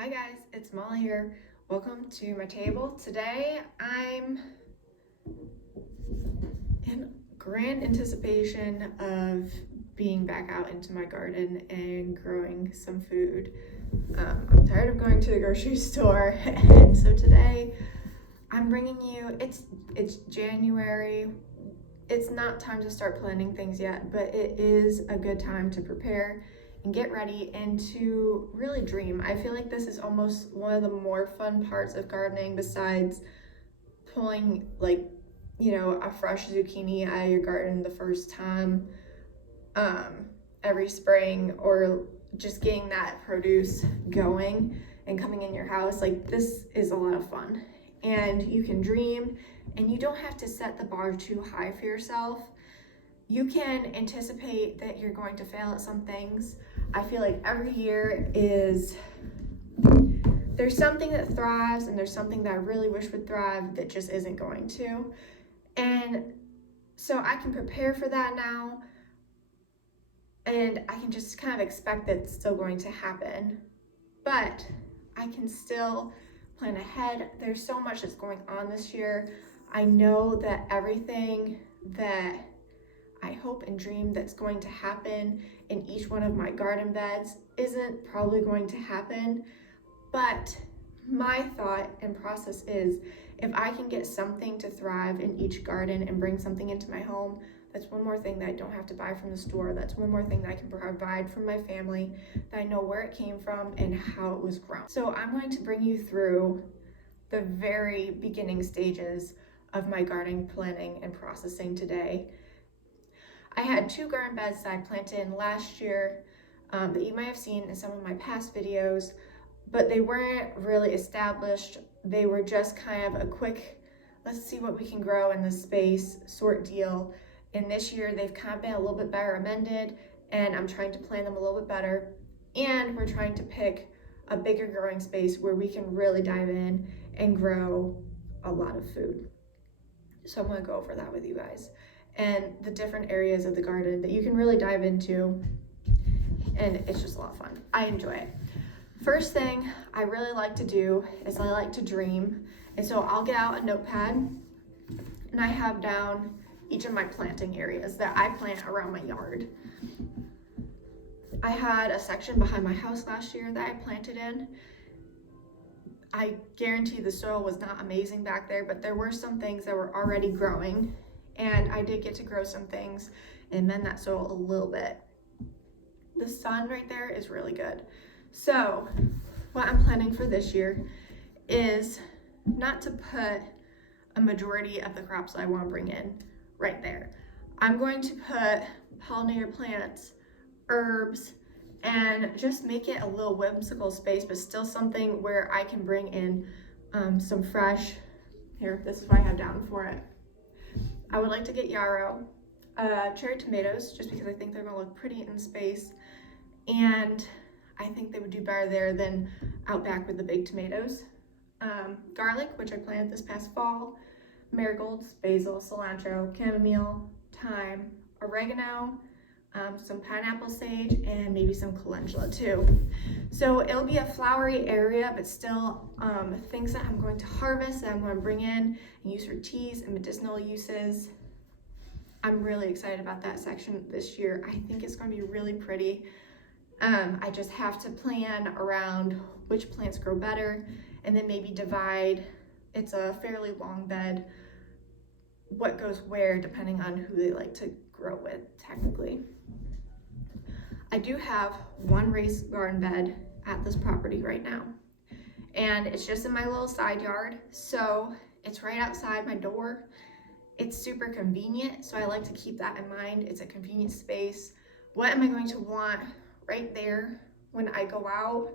Hi guys, it's Molly here. Welcome to my table. Today I'm in grand anticipation of being back out into my garden and growing some food. I'm tired of going to the grocery store, and so today I'm bringing you, it's January. It's not time to start planning things yet, but it is a good time to prepare and get ready and to really dream. I feel like this is almost one of the more fun parts of gardening besides pulling a fresh zucchini out of your garden the first time every spring, or just getting that produce going and coming in your house. Like, this is a lot of fun, and you can dream, and you don't have to set the bar too high for yourself. You can anticipate that you're going to fail at some things. I feel like every year there's something that thrives, and there's something that I really wish would thrive that just isn't going to. And so I can prepare for that now, and I can just kind of expect that it's still going to happen. But I can still plan ahead. There's so much that's going on this year. I know that everything that I hope and dream that's going to happen in each one of my garden beds isn't probably going to happen. But my thought and process is, if I can get something to thrive in each garden and bring something into my home, that's one more thing that I don't have to buy from the store. That's one more thing that I can provide for my family, that I know where it came from and how it was grown. So I'm going to bring you through the very beginning stages of my gardening planning and processing today. I had 2 garden beds that I planted in last year that you might have seen in some of my past videos, but they weren't really established. They were just kind of a quick, let's see what we can grow in this space sort deal. And this year they've kind of been a little bit better amended, and I'm trying to plan them a little bit better. And we're trying to pick a bigger growing space where we can really dive in and grow a lot of food. So I'm gonna go over that with you guys, and the different areas of the garden that you can really dive into, and it's just a lot of fun. I enjoy it. First thing I really like to do is I like to dream, and so I'll get out a notepad and I have down each of my planting areas that I plant around my yard. I had a section behind my house last year that I planted in. I guarantee the soil was not amazing back there, but there were some things that were already growing, and I did get to grow some things and mend that soil a little bit. The sun right there is really good. So what I'm planning for this year is not to put a majority of the crops that I want to bring in right there. I'm going to put pollinator plants, herbs, and just make it a little whimsical space, but still something where I can bring in some fresh, here, this is what I have down for it. I would like to get yarrow, cherry tomatoes, just because I think they're gonna look pretty in space, and I think they would do better there than out back with the big tomatoes. Garlic, which I planted this past fall, marigolds, basil, cilantro, chamomile, thyme, oregano, some pineapple sage, and maybe some calendula too. So it'll be a flowery area, but still things that I'm going to harvest, that I'm going to bring in and use for teas and medicinal uses. I'm really excited about that section this year. I think it's going to be really pretty. I just have to plan around which plants grow better, and then maybe divide, it's a fairly long bed, what goes where depending on who they like to grow with technically. I do have one raised garden bed at this property right now, and it's just in my little side yard, so it's right outside my door. It's super convenient, so I like to keep that in mind. It's a convenient space. What am I going to want right there when I go out,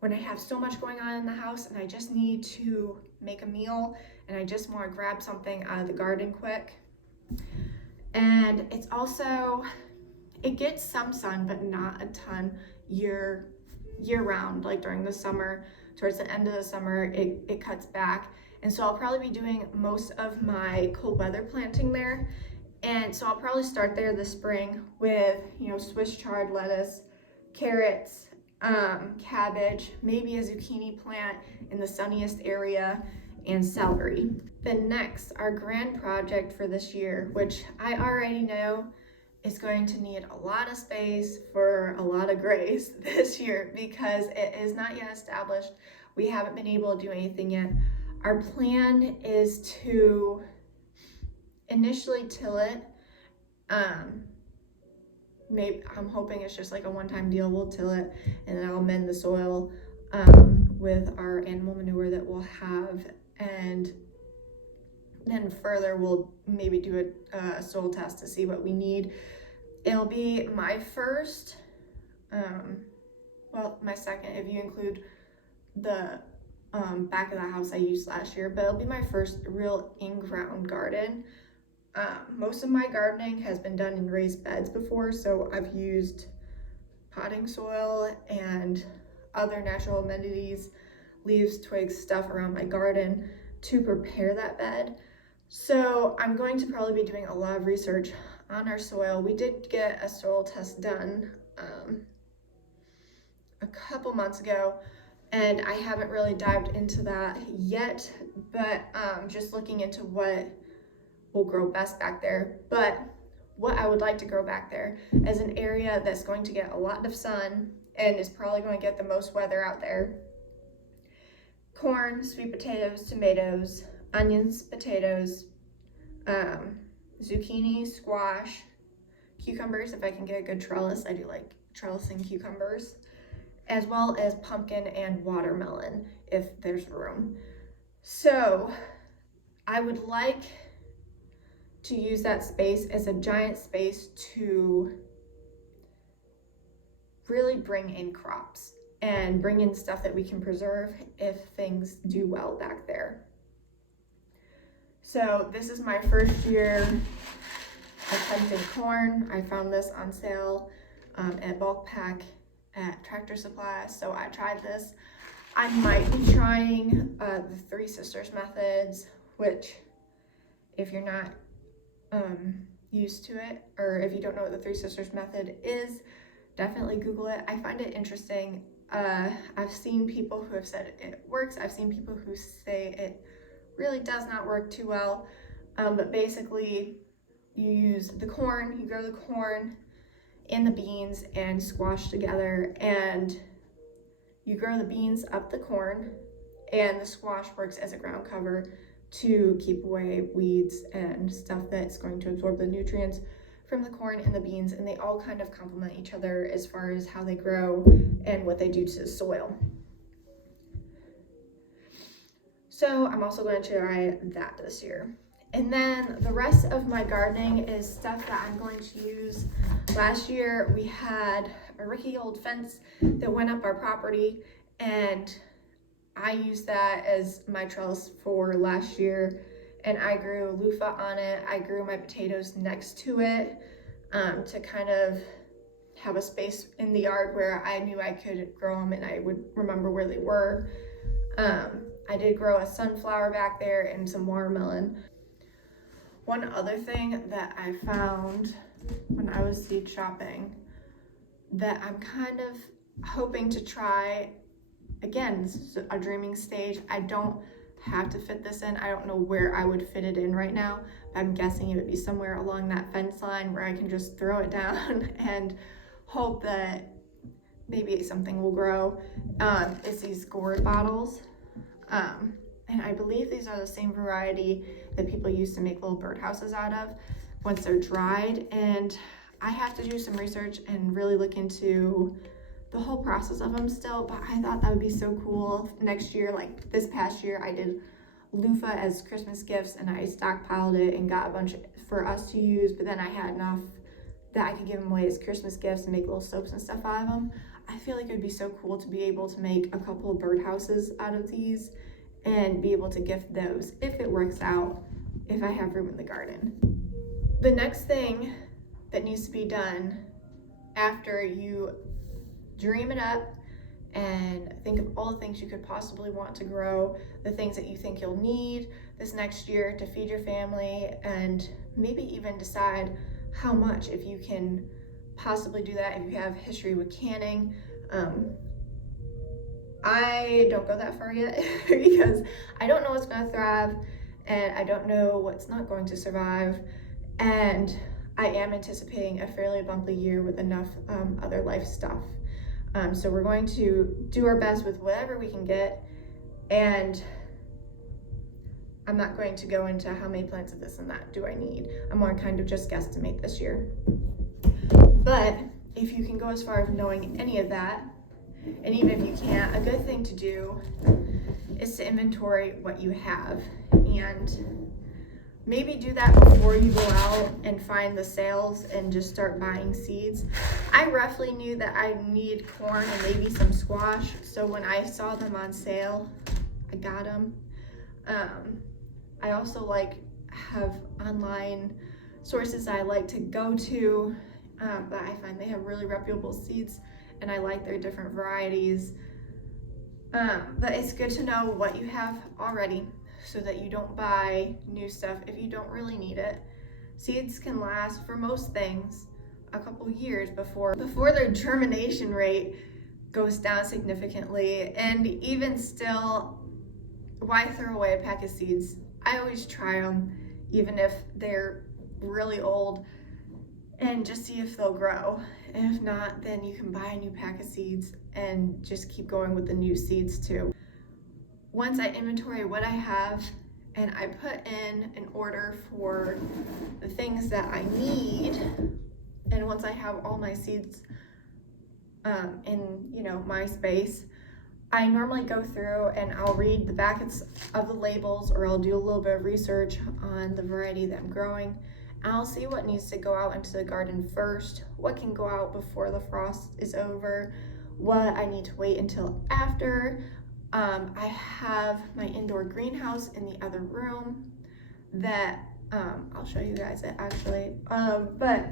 when I have so much going on in the house and I just need to make a meal and I just want to grab something out of the garden quick? And it's also, it gets some sun, but not a ton year round. Like during the summer, towards the end of the summer, it cuts back. And so I'll probably be doing most of my cold weather planting there. And so I'll probably start there this spring with, Swiss chard lettuce, carrots, cabbage, maybe a zucchini plant in the sunniest area, and celery. Then next, our grand project for this year, which I already know is going to need a lot of space for a lot of grace this year because it is not yet established. We haven't been able to do anything yet. Our plan is to initially till it. Maybe I'm hoping it's just like a one-time deal. We'll till it and then I'll mend the soil with our animal manure that we'll have, and then further we'll maybe do a soil test to see what we need. It'll be my first, my second if you include the back of the house I used last year, but it'll be my first real in-ground garden. Most of my gardening has been done in raised beds before, so I've used potting soil and other natural amenities, leaves, twigs, stuff around my garden to prepare that bed. So I'm going to probably be doing a lot of research on our soil. We did get a soil test done a couple months ago, and I haven't really dived into that yet, but just looking into what will grow best back there. But what I would like to grow back there is an area that's going to get a lot of sun and is probably going to get the most weather out there. Corn, sweet potatoes, tomatoes, onions, potatoes, zucchini, squash, cucumbers, if I can get a good trellis. I do like trellising cucumbers, as well as pumpkin and watermelon if there's room. So I would like to use that space as a giant space to really bring in crops and bring in stuff that we can preserve if things do well back there. So this is my first year attempting corn. I found this on sale at bulk pack at Tractor Supply, so I tried this. I might be trying the Three Sisters methods, which if you're not used to it, or if you don't know what the Three Sisters method is, definitely Google it. I find it interesting. I've seen people who have said it works. I've seen people who say it really does not work too well. But basically you use the corn, you grow the corn and the beans and squash together, and you grow the beans up the corn, and the squash works as a ground cover to keep away weeds and stuff that's going to absorb the nutrients from the corn and the beans, and they all kind of complement each other as far as how they grow and what they do to the soil. So I'm also going to try that this year. And then the rest of my gardening is stuff that I'm going to use. Last year we had a rickety old fence that went up our property, and I used that as my trellis for last year, and I grew loofah on it. I grew my potatoes next to it to kind of have a space in the yard where I knew I could grow them and I would remember where they were. I did grow a sunflower back there and some watermelon. One other thing that I found when I was seed shopping that I'm kind of hoping to try, again, this is a dreaming stage. I don't have to fit this in. I don't know where I would fit it in right now, but I'm guessing it would be somewhere along that fence line where I can just throw it down and hope that maybe something will grow. It's these gourd bottles. And I believe these are the same variety that people used to make little birdhouses out of once they're dried. And I have to do some research and really look into the whole process of them still, but I thought that would be so cool. Next year, like this past year, I did loofah as Christmas gifts, and I stockpiled it and got a bunch for us to use, but then I had enough that I could give them away as Christmas gifts and make little soaps and stuff out of them. I feel like it would be so cool to be able to make a couple of birdhouses out of these and be able to gift those if it works out, if I have room in the garden. The next thing that needs to be done after you dream it up and think of all the things you could possibly want to grow, the things that you think you'll need this next year to feed your family, and maybe even decide how much, if you can possibly do that, if you have history with canning. I don't go that far yet because I don't know what's going to thrive and I don't know what's not going to survive. And I am anticipating a fairly bumpy year with enough other life stuff. So we're going to do our best with whatever we can get. And I'm not going to go into how many plants of this and that do I need. I'm more kind of just guesstimate this year. But if you can go as far as knowing any of that, and even if you can't, a good thing to do is to inventory what you have and maybe do that before you go out and find the sales and just start buying seeds. I roughly knew that I need corn and maybe some squash, so when I saw them on sale, I got them. I also have online sources I like to go to, but I find they have really reputable seeds and I like their different varieties. But it's good to know what you have already so that you don't buy new stuff if you don't really need it. Seeds can last for most things a couple years before their germination rate goes down significantly. And even still, why throw away a pack of seeds? I always try them, even if they're really old, and just see if they'll grow. And if not, then you can buy a new pack of seeds and just keep going with the new seeds too. Once I inventory what I have and I put in an order for the things that I need, and once I have all my seeds in my space, I normally go through and I'll read the backs of the labels, or I'll do a little bit of research on the variety that I'm growing. I'll see what needs to go out into the garden first, what can go out before the frost is over, what I need to wait until after. I have my indoor greenhouse in the other room that I'll show you guys it actually, but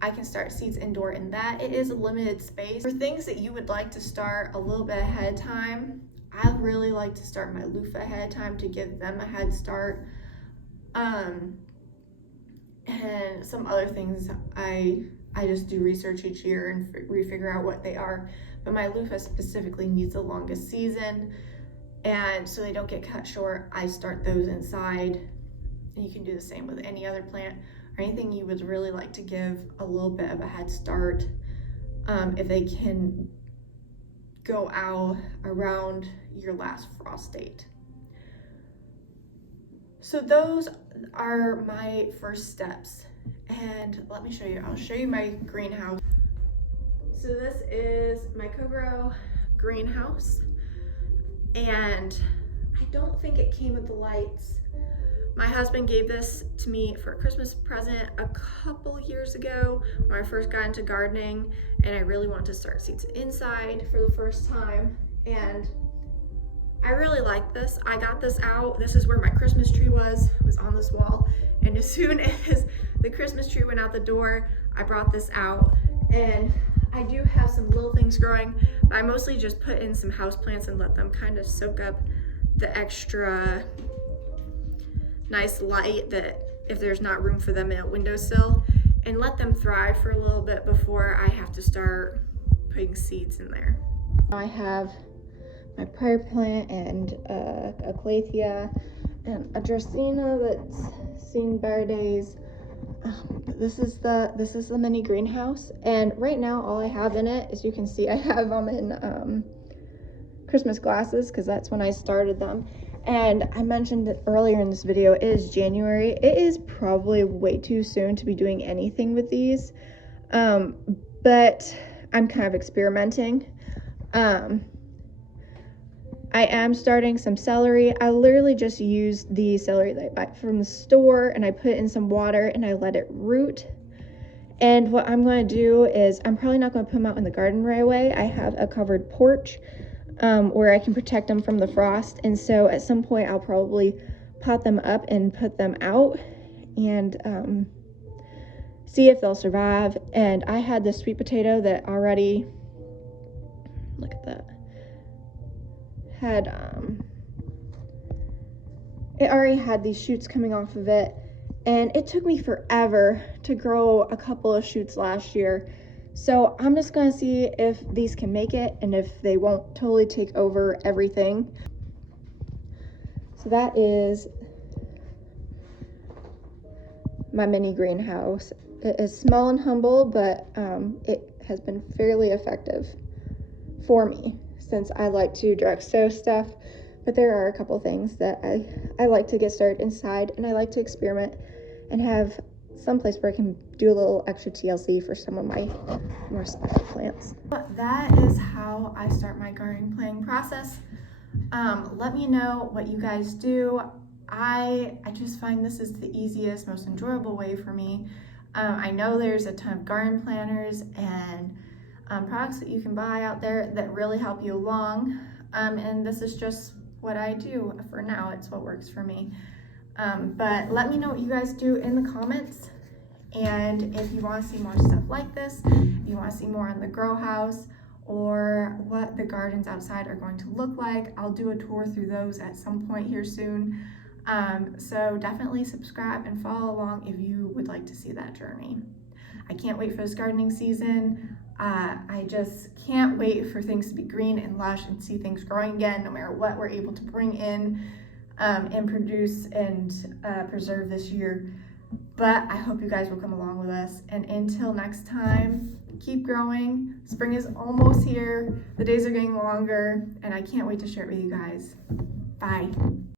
I can start seeds indoor in that. It is a limited space. For things that you would like to start a little bit ahead of time, I really like to start my loofah ahead of time to give them a head start. And some other things I just do research each year and refigure out what they are. But my loofah specifically needs the longest season, and so they don't get cut short, I start those inside. And you can do the same with any other plant or anything you would really like to give a little bit of a head start, if they can go out around your last frost date. So those are my first steps, and let me show you. I'll show you my greenhouse. So this is my co-grow greenhouse, and I don't think it came with the lights. My husband gave this to me for a Christmas present a couple years ago when I first got into gardening, and I really wanted to start seeds inside for the first time, and I really like this. I got this out. This is where my Christmas tree was on this wall. And as soon as the Christmas tree went out the door, I brought this out. And I do have some little things growing, but I mostly just put in some houseplants and let them kind of soak up the extra nice light that if there's not room for them in a windowsill, and let them thrive for a little bit before I have to start putting seeds in there. I have my prayer plant and a calathea and a dracaena that's seen better days. But this is the mini greenhouse, and right now all I have in it, as you can see, I have them in Christmas glasses because that's when I started them. And I mentioned it earlier in this video, it is January. It is probably way too soon to be doing anything with these, but I'm kind of experimenting. I am starting some celery. I literally just used the celery that I buy from the store, and I put it in some water and I let it root. And what I'm going to do is, I'm probably not going to put them out in the garden right away. I have a covered porch where I can protect them from the frost, and so at some point I'll probably pot them up and put them out and see if they'll survive. And I had this sweet potato that already, look at that, had it already had these shoots coming off of it, and it took me forever to grow a couple of shoots last year. So I'm just gonna see if these can make it and if they won't totally take over everything. So that is my mini greenhouse. It is small and humble, but it has been fairly effective for me since I like to direct sow stuff. But there are a couple things that I like to get started inside, and I like to experiment and have some place where I can do a little extra TLC for some of my more special plants. But that is how I start my garden planning process. Let me know what you guys do. I just find this is the easiest, most enjoyable way for me. I know there's a ton of garden planners and products that you can buy out there that really help you along. And this is just what I do for now. It's what works for me. But let me know what you guys do in the comments. And if you want to see more stuff like this, if you want to see more in the grow house, or what the gardens outside are going to look like, I'll do a tour through those at some point here soon. So definitely subscribe and follow along if you would like to see that journey. I can't wait for this gardening season. I just can't wait for things to be green and lush and see things growing again, no matter what we're able to bring in and produce and preserve this year. But I hope you guys will come along with us. And until next time, keep growing. Spring is almost here. The days are getting longer, and I can't wait to share it with you guys. Bye.